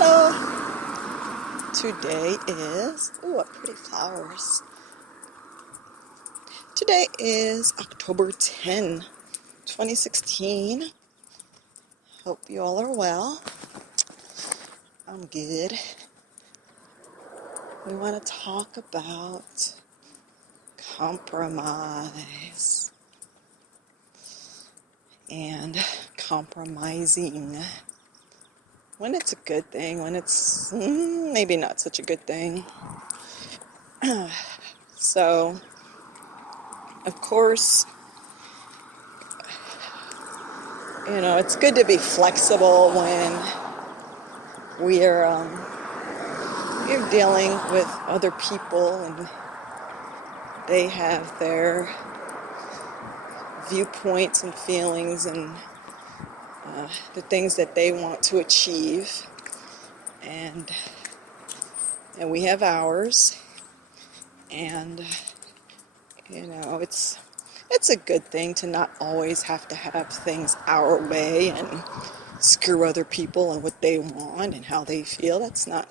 Hello. Today is, what pretty flowers. Today is October 10, 2016. Hope you all are well. I'm good. We want to talk about compromise and compromising. When it's a good thing, when it's maybe not such a good thing. So, of course, it's good to be flexible when you're dealing with other people and they have their viewpoints and feelings and the things that they want to achieve, and we have ours, and it's a good thing to not always have to have things our way and screw other people and what they want and how they feel. That's not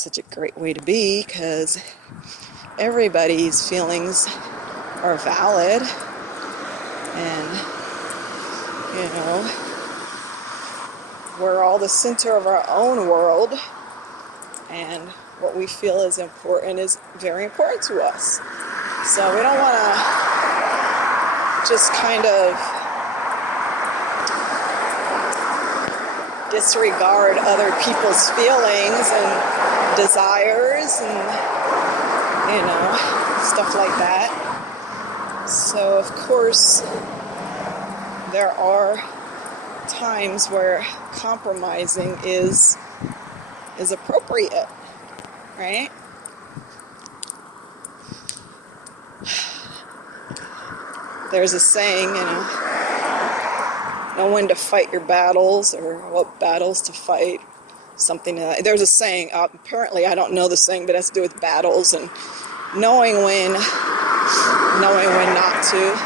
such a great way to be, because everybody's feelings are valid, and we're all the center of our own world, and what we feel is important is very important to us. So we don't want to just kind of disregard other people's feelings and desires and stuff like that. So of course there are times where compromising is appropriate, right? There's a saying, know when to fight your battles or what battles to fight, something like that. There's a saying, apparently I don't know the saying, but it has to do with battles and knowing when not to.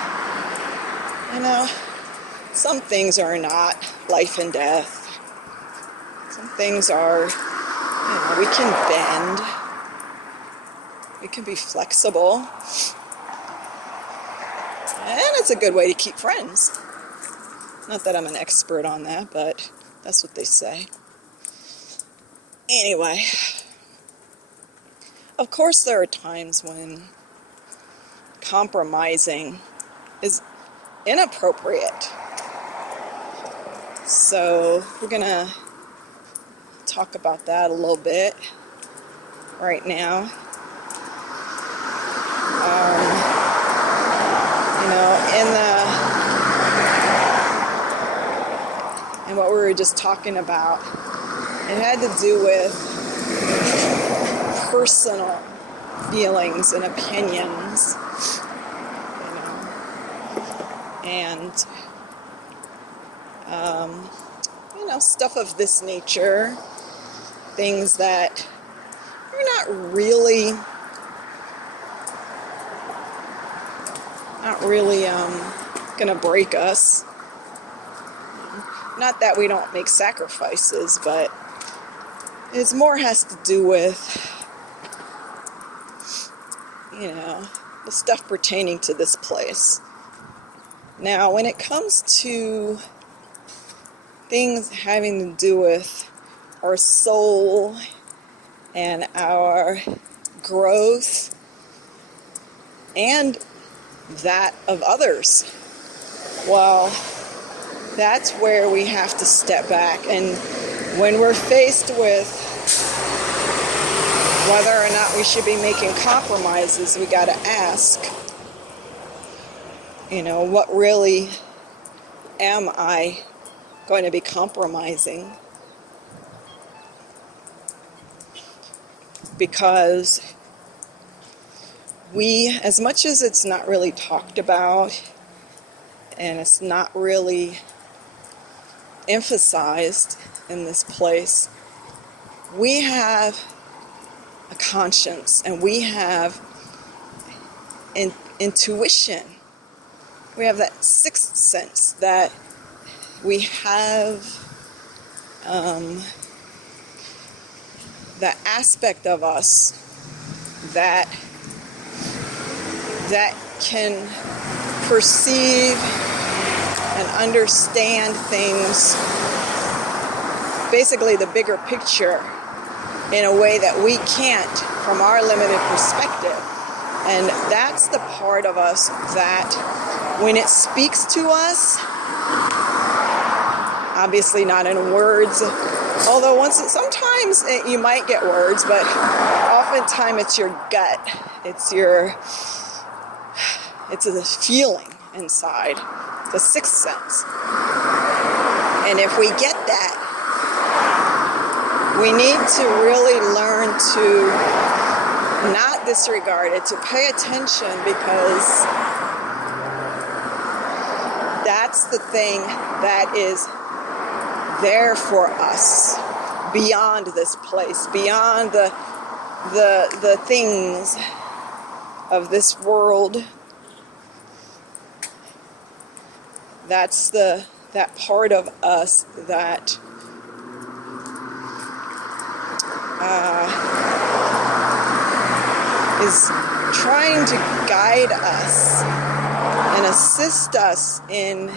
Some things are not life and death. Some things are, we can bend. We can be flexible. And it's a good way to keep friends. Not that I'm an expert on that, but that's what they say. Anyway, of course there are times when compromising is inappropriate. So we're going to talk about that a little bit right now. And what we were just talking about, it had to do with personal feelings and opinions, and stuff of this nature, things that are not really gonna break us. Not that we don't make sacrifices, but it more has to do with the stuff pertaining to this place. Now, when it comes to things having to do with our soul and our growth and that of others, well, that's where we have to step back. And when we're faced with whether or not we should be making compromises, we got to ask, what really am I going to be compromising? Because as much as it's not really talked about and it's not really emphasized in this place, we have a conscience and we have intuition. We have that sixth sense that we have the aspect of us that can perceive and understand things, basically the bigger picture, in a way that we can't from our limited perspective. And that's the part of us that when it speaks to us, obviously not in words, although sometimes you might get words, but oftentimes it's your gut. It's a feeling inside, the sixth sense. And if we get that, we need to really learn to not disregard it, to pay attention, because that's the thing that is there for us beyond this place, beyond the things of this world. That's that part of us that is trying to guide us and assist us in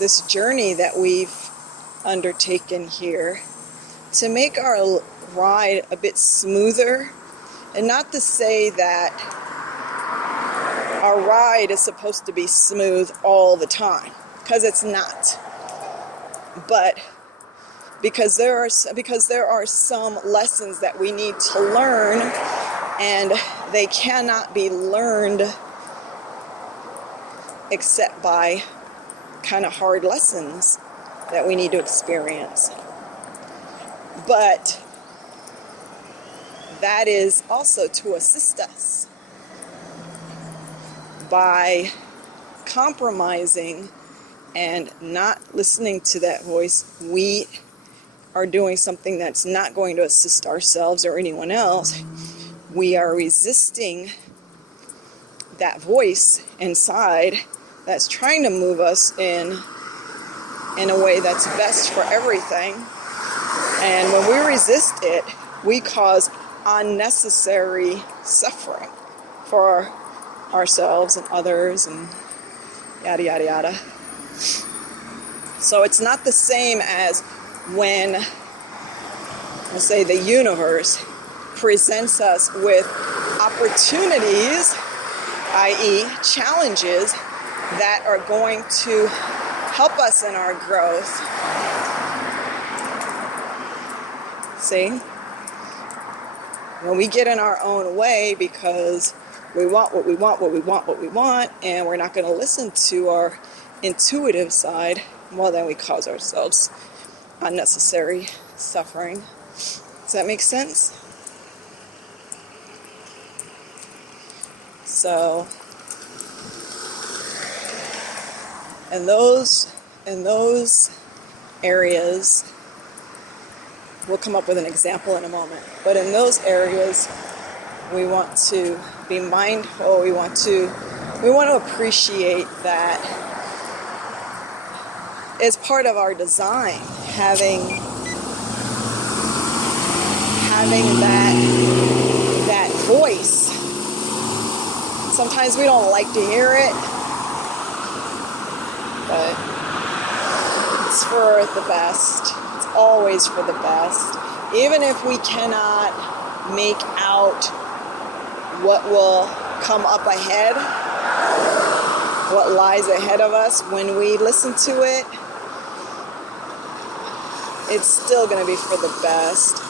this journey that we've undertaken here, to make our ride a bit smoother. And not to say that our ride is supposed to be smooth all the time, because it's not. But because there are some lessons that we need to learn, and they cannot be learned except by kind of hard lessons that we need to experience. But that is also to assist us by compromising and not listening to that voice. We are doing something that's not going to assist ourselves or anyone else. We are resisting that voice inside that's trying to move us in a way that's best for everything. And when we resist it, we cause unnecessary suffering for ourselves and others, and yada yada yada. So it's not the same as when, let's say, the universe presents us with opportunities, i.e. challenges, that are going to help us in our growth. See? When we get in our own way because we want what we want, and we're not going to listen to our intuitive side, well, then we cause ourselves unnecessary suffering. Does that make sense? So, in those areas, we'll come up with an example in a moment, but in those areas, we want to be mindful, we want to appreciate that as part of our design, having that voice. Sometimes we don't like to hear it, but it's for the best. It's always for the best. Even if we cannot make out what will come up ahead, what lies ahead of us, when we listen to it, it's still going to be for the best.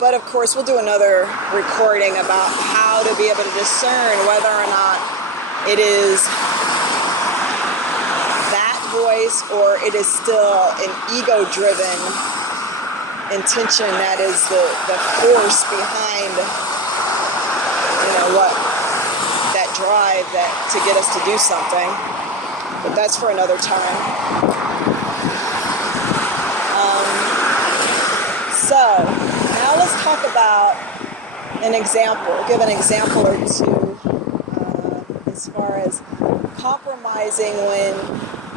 But of course, we'll do another recording about how to be able to discern whether or not it is that voice or it is still an ego-driven intention that is the force behind, what that drive to get us to do something. But that's for another time. So now let's talk about an example. Give an example or two as far as compromising when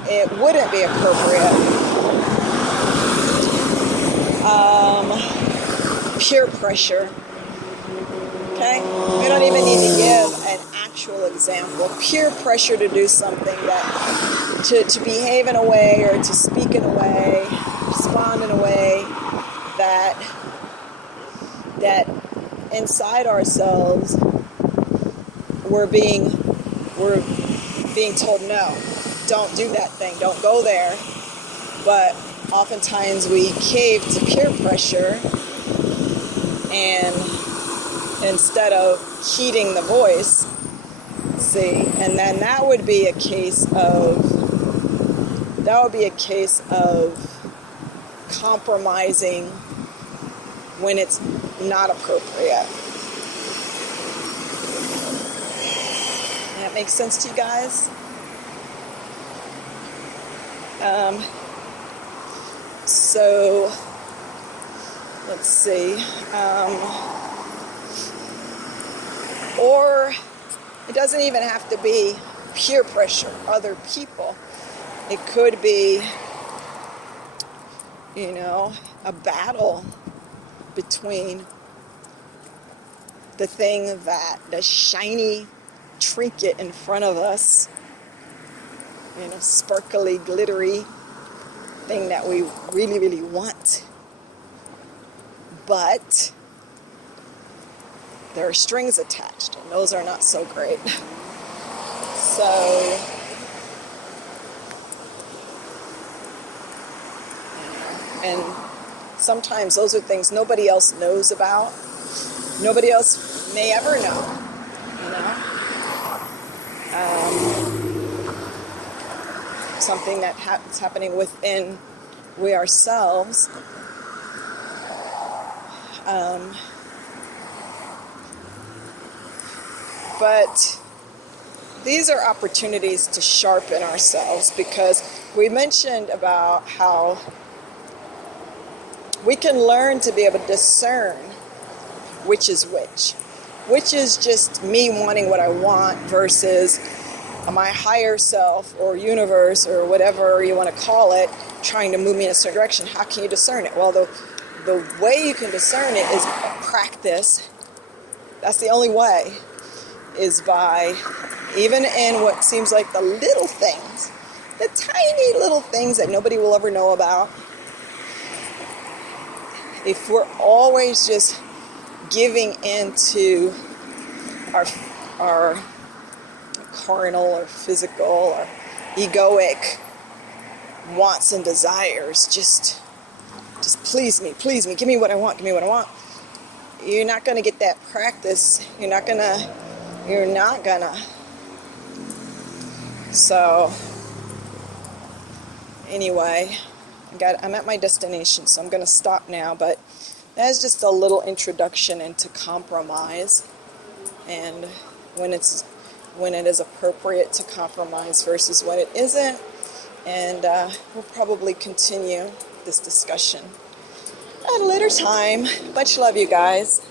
it wouldn't be appropriate. Peer pressure. Okay? We don't even need to give an actual example. Peer pressure to do something that, to behave in a way or to speak in a way, respond in a way that inside ourselves we're being told no, don't do that thing, don't go there. But oftentimes we cave to peer pressure, and instead of heeding the voice, see, and then that would be a case of compromising when it's not appropriate. That makes sense to you guys? So let's see. Or it doesn't even have to be peer pressure, other people. It could be, a battle between the shiny trinket in front of us, sparkly, glittery thing that we really, really want. But there are strings attached, and those are not so great. So, and sometimes those are things nobody else knows about. Nobody else may ever know, something that's happening within we ourselves. But these are opportunities to sharpen ourselves, because we mentioned about how we can learn to be able to discern which is which is just me wanting what I want versus my higher self or universe or whatever you want to call it trying to move me in a certain direction. How can you discern it? Well, the way you can discern it is practice. That's the only way, is by, even in what seems like the little things, the tiny little things that nobody will ever know about. If we're always just giving into our carnal or physical or egoic wants and desires, just please me, give me what I want, you're not going to get that practice. You're not gonna. So anyway, I'm at my destination, so I'm going to stop now, but that's just a little introduction into compromise, and when it is appropriate to compromise versus when it isn't. And we'll probably continue this discussion at a later time. Much love, you guys.